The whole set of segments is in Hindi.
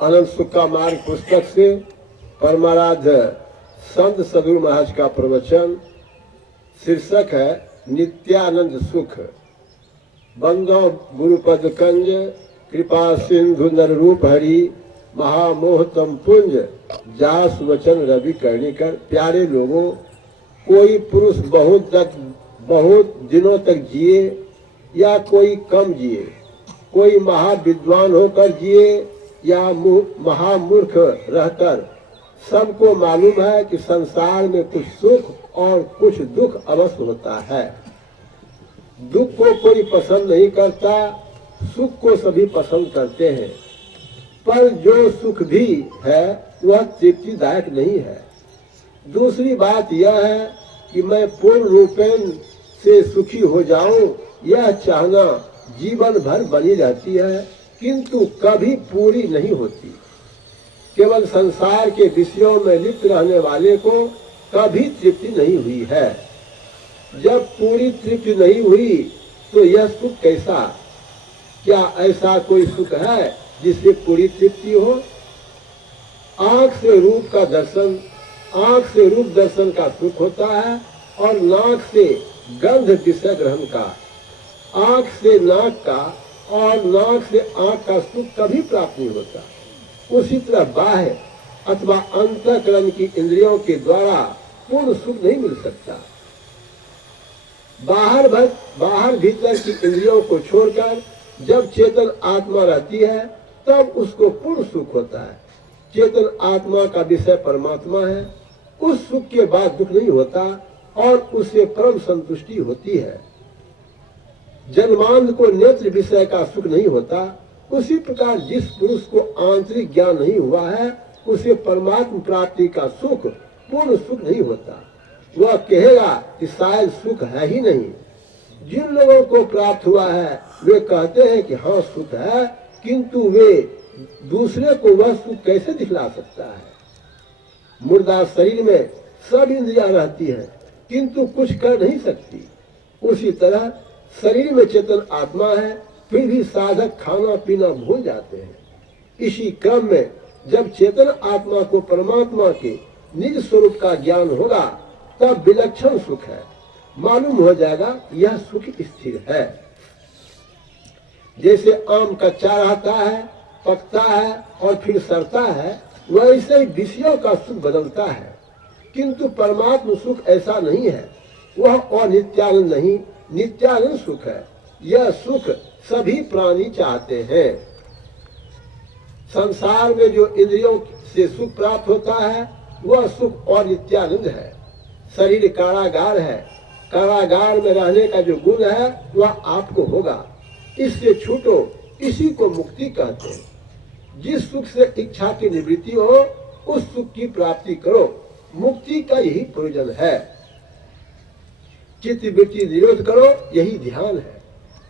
अनंत सुख का मार्ग पुस्तक से परमाराध्य संत सदगुरु महाराज का प्रवचन। शीर्षक है नित्यानंद सुख। बंदो गुरुपद कंज कृपा सिंधु नर रूप हरि महामोहतम पुंज जास वचन रवि करनी कर। प्यारे लोगों, कोई पुरुष बहुत दिनों तक जिए या कोई कम जिए, कोई महाविद्वान होकर जिए या महामूर्ख रहकर, सबको मालूम है कि संसार में कुछ सुख और कुछ दुख अवश्य होता है। दुख को कोई पसंद नहीं करता, सुख को सभी पसंद करते हैं। पर जो सुख भी है वह तृप्तिदायक नहीं है। दूसरी बात यह है कि मैं पूर्ण रूपेण से सुखी हो जाऊं, यह चाहना जीवन भर बनी रहती है, किंतु कभी पूरी नहीं होती। केवल संसार के विषयों में लिप्त रहने वाले को कभी तृप्ति नहीं हुई है। जब पूरी तृप्ति नहीं हुई तो यह सुख कैसा? क्या ऐसा कोई सुख है जिससे पूरी तृप्ति हो? आंख से रूप दर्शन का सुख होता है और नाक से गंध विषय ग्रहण का। आंख से नाक का और नाक से आंख का सुख कभी प्राप्त नहीं होता। उसी तरह बाह्य अथवा अंतःकरण की इंद्रियों के द्वारा पूर्ण सुख नहीं मिल सकता। बाहर भीतर की इंद्रियों को छोड़कर जब चेतन आत्मा रहती है तब उसको पूर्ण सुख होता है। चेतन आत्मा का विषय परमात्मा है। उस सुख के बाद दुख नहीं होता और उससे परम संतुष्टि होती है। जन्मांध को नेत्र विषय का सुख नहीं होता। उसी प्रकार जिस पुरुष को आंतरिक ज्ञान नहीं हुआ है उसे परमात्मा प्राप्ति का सुख पूर्ण सुख नहीं होता। वह कहेगा कि शायद सुख है ही नहीं। जिन लोगों को प्राप्त हुआ है वे कहते हैं कि हाँ सुख है, किंतु वे दूसरे को वह सुख कैसे दिखला सकता है? मुर्दा शरीर में सब इंद्रियां रहती हैं किंतु कुछ कर नहीं सकती। उसी तरह शरीर में चेतन आत्मा है, फिर भी साधक खाना पीना भूल जाते हैं। इसी क्रम में जब चेतन आत्मा को परमात्मा के निज स्वरूप का ज्ञान होगा तब विलक्षण सुख है। मालूम हो जाएगा यह सुख स्थिर है। जैसे आम कच्चा रहता है, पकता है और फिर सड़ता है, वैसे ही विषयों का सुख बदलता है। किंतु परमात्मा सुख ऐसा नहीं है। वह अनित्यानंद नहीं, नित्यानंद सुख है। यह सुख सभी प्राणी चाहते हैं। संसार में जो इंद्रियों से सुख प्राप्त होता है वह सुख और नित्यानंद है। शरीर कारागार है। कारागार में रहने का जो गुण है वह आपको होगा। इससे छूटो, इसी को मुक्ति कहते हैं। जिस सुख से इच्छा की निवृत्ति हो उस सुख की प्राप्ति करो। मुक्ति का यही प्रयोजन है। चित्त वृत्ति निरोध करो, यही ध्यान है।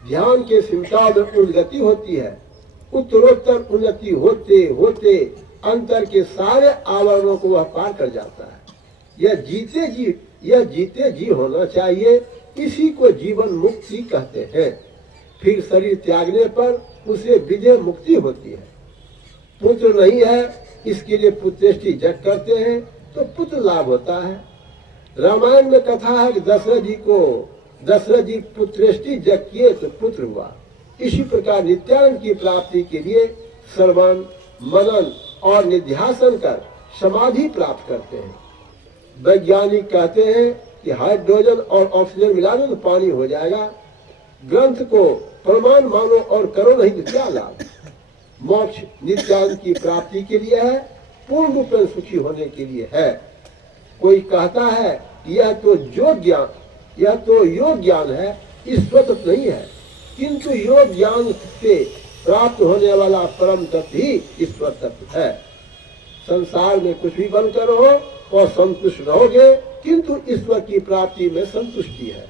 ध्यान के सिमटाव में उन्नति होती है। उत्तरोत्तर उन्नति होते होते अंतर के सारे आवरणों को वह पार कर जाता है। यह जीते जी होना चाहिए। इसी को जीवन मुक्ति कहते हैं। फिर शरीर त्यागने पर उसे विजय मुक्ति होती है। पुत्र नहीं है इसके लिए पुत्रेष्टि जग करते हैं तो पुत्र लाभ होता है। रामायण में कथा है कि दशरथ जी पुत्रेष्टि जग किए तो पुत्र हुआ। इसी प्रकार नित्यानंद की प्राप्ति के लिए श्रवण, मनन और निध्यासन कर समाधि प्राप्त करते हैं। वैज्ञानिक कहते हैं कि हाइड्रोजन और ऑक्सीजन मिला दो तो पानी हो जाएगा। ग्रंथ को प्रमाण मानो और करो नहीं तो क्या लाभ? मोक्ष नित्यानंद की प्राप्ति के लिए है, पूर्ण रूप में सुखी होने के लिए है। कोई कहता है यह तो योग ज्ञान है, ईश्वर तत्व नहीं है। किंतु योग ज्ञान से प्राप्त होने वाला परम तत्व ही ईश्वर तत्व है। संसार में कुछ भी बनकर रहो और संतुष्ट रहोगे, किंतु ईश्वर की प्राप्ति में संतुष्टि है।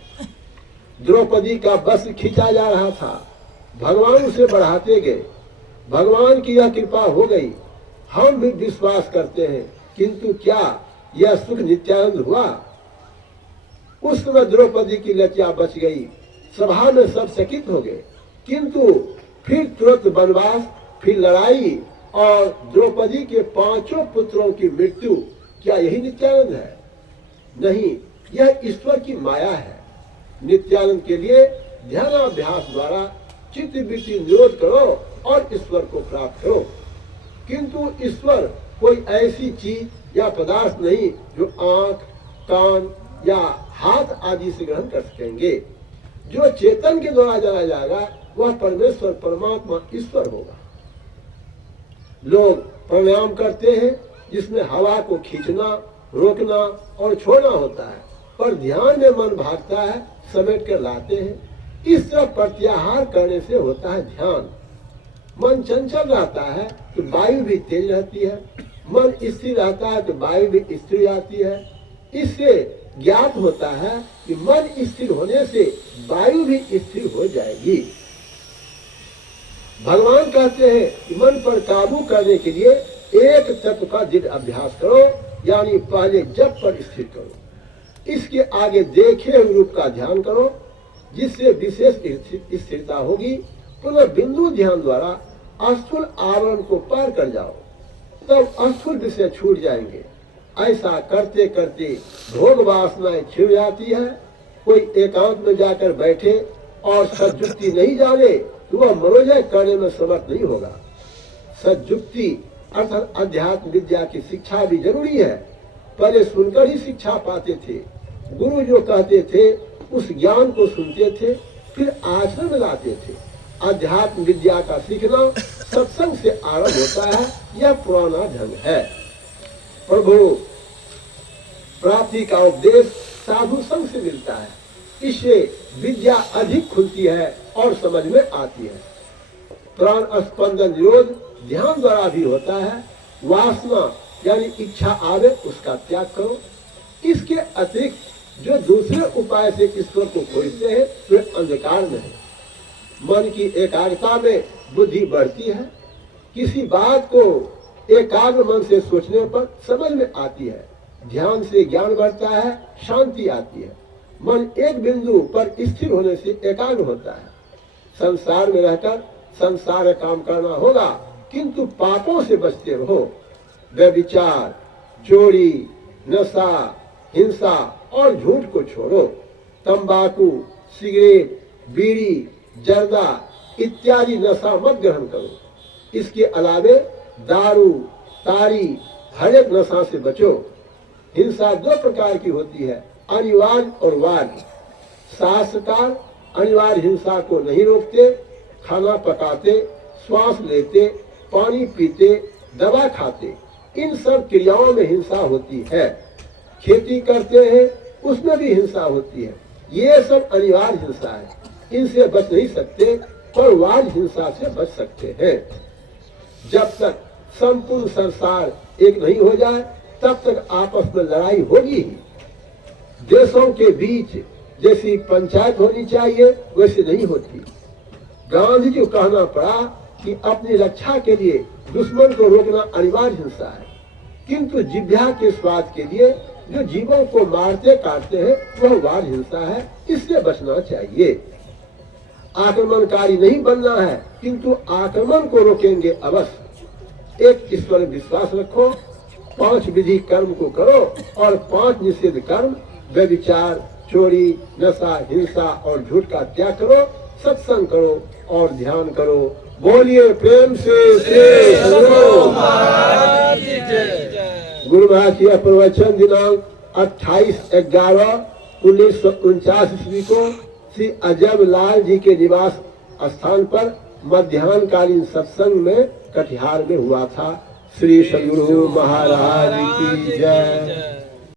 द्रौपदी का वस्त्र खींचा जा रहा था, भगवान उसे बढ़ाते गए। भगवान की यह कृपा हो गई। हम भी विश्वास करते हैं, किंतु क्या यह सुख नित्यानंद हुआ? उस समय द्रौपदी की लज्जा बच गई। सभा में सब चकित हो गए। किंतु फिर तुरंत वनवास, फिर लड़ाई और द्रौपदी के 5 पुत्रों की मृत्यु, क्या यही नित्यानंद है? नहीं, यह ईश्वर की माया है। नित्यानंद के लिए ध्यानाभ्यास द्वारा चित्त वृत्ति निरोध करो और ईश्वर को प्राप्त करो। किंतु ईश्वर कोई ऐसी चीज या पदार्थ नहीं जो आंख, कान या हाथ आदि से ग्रहण कर सकेंगे। जो चेतन के द्वारा जाना जाएगा वह परमेश्वर, परमात्मा, ईश्वर होगा। लोग प्राणायाम करते हैं जिसमें हवा को खींचना, रोकना और छोड़ना होता है, पर ध्यान में मन भागता है, समेट कर लाते हैं। इस तरह प्रत्याहार करने से होता है ध्यान। मन चंचल रहता है तो वायु भी तेज रहती है, मन स्थिर रहता है तो वायु भी स्थिर रहती है। इससे ज्ञात होता है कि मन स्थिर होने से वायु भी स्थिर हो जाएगी। भगवान कहते हैं कि मन पर काबू करने के लिए एक तत्व का दृढ़ अभ्यास करो, यानी पहले जप पर स्थिर करो, इसके आगे देखे हुए रूप का ध्यान करो, जिससे विशेष स्थिरता होगी। पुनः बिंदु ध्यान द्वारा स्थूल आवरण को पार कर जाओ, तब स्थूल विषय छूट जाएंगे। ऐसा करते करते भोग वासनाएं छिड़ जाती है। कोई एकांत में जाकर बैठे और सज्जुक्ति नहीं जाने तो वह मनोजय करने में समर्थ नहीं होगा। सज्जुक्ति अर्थात अध्यात्म विद्या की शिक्षा भी जरूरी है। पहले सुनकर ही शिक्षा पाते थे। गुरु जो कहते थे उस ज्ञान को सुनते थे, फिर आचरण में लाते थे। अध्यात्म विद्या का सीखना सत्संग से आरंभ होता है, यह पुराना ढंग है। प्रभु प्राप्ति का उपदेश साधु संग से मिलता है, इससे विद्या अधिक खुलती है और समझ में आती है। प्राण स्पंदन निरोध ध्यान द्वारा भी होता है। वासना यानी इच्छा आवे उसका त्याग करो। इसके अतिरिक्त जो दूसरे उपाय से ईश्वर को खोजते हैं वे अंधकार में है। मन की एकाग्रता में बुद्धि बढ़ती है। किसी बात को एकाग्र मन से सोचने पर समझ में आती है। ध्यान से ज्ञान बढ़ता है, शांति आती है। मन एक बिंदु पर स्थिर होने से एकाग्र होता है। संसार में रहकर संसार काम करना होगा, किंतु पापों से बचते रहो। व्यभिचार, चोरी, नशा, हिंसा और झूठ को छोड़ो। तंबाकू, सिगरेट, बीड़ी, जर्दा इत्यादि नशा मत ग्रहण करो। इसके अलावे दारू, तारी, हर एक नशा से बचो। हिंसा 2 प्रकार की होती है, अनिवार्य और वार्य। शास्त्रकार अनिवार्य हिंसा को नहीं रोकते। खाना पकाते, श्वास लेते, पानी पीते, दवा खाते, इन सब क्रियाओं में हिंसा होती है। खेती करते हैं उसमें भी हिंसा होती है। ये सब अनिवार्य हिंसा है, इनसे बच नहीं सकते, पर वार्य हिंसा से बच सकते हैं। जब तक संपूर्ण संसार एक नहीं हो जाए तब तक आपस में लड़ाई होगी ही। देशों के बीच जैसी पंचायत होनी चाहिए वैसे नहीं होती। गांधी जी को कहना पड़ा कि अपनी रक्षा के लिए दुश्मन को रोकना अनिवार्य हिंसा है, किंतु जिह्वा के स्वाद के लिए जो जीवों को मारते काटते हैं वह वार्य हिंसा है, इससे बचना चाहिए। आक्रमणकारी नहीं बनना है, किंतु आक्रमण को रोकेंगे अवश्य। एक ईश्वर में विश्वास रखो, 5 विधि कर्म को करो और 5 निषेध कर्म व्यभिचार, चोरी, नशा, हिंसा और झूठ का त्याग करो। सत्संग करो और ध्यान करो। बोलिए प्रेम से गुरु महाराज की प्रवचन दिनांक 28/11/1949 ईस्वी को श्री अजब लाल जी के निवास स्थान पर मध्याह्नकालीन सत्संग में कटिहार में हुआ था। श्री सद्गुरु महाराज की जय।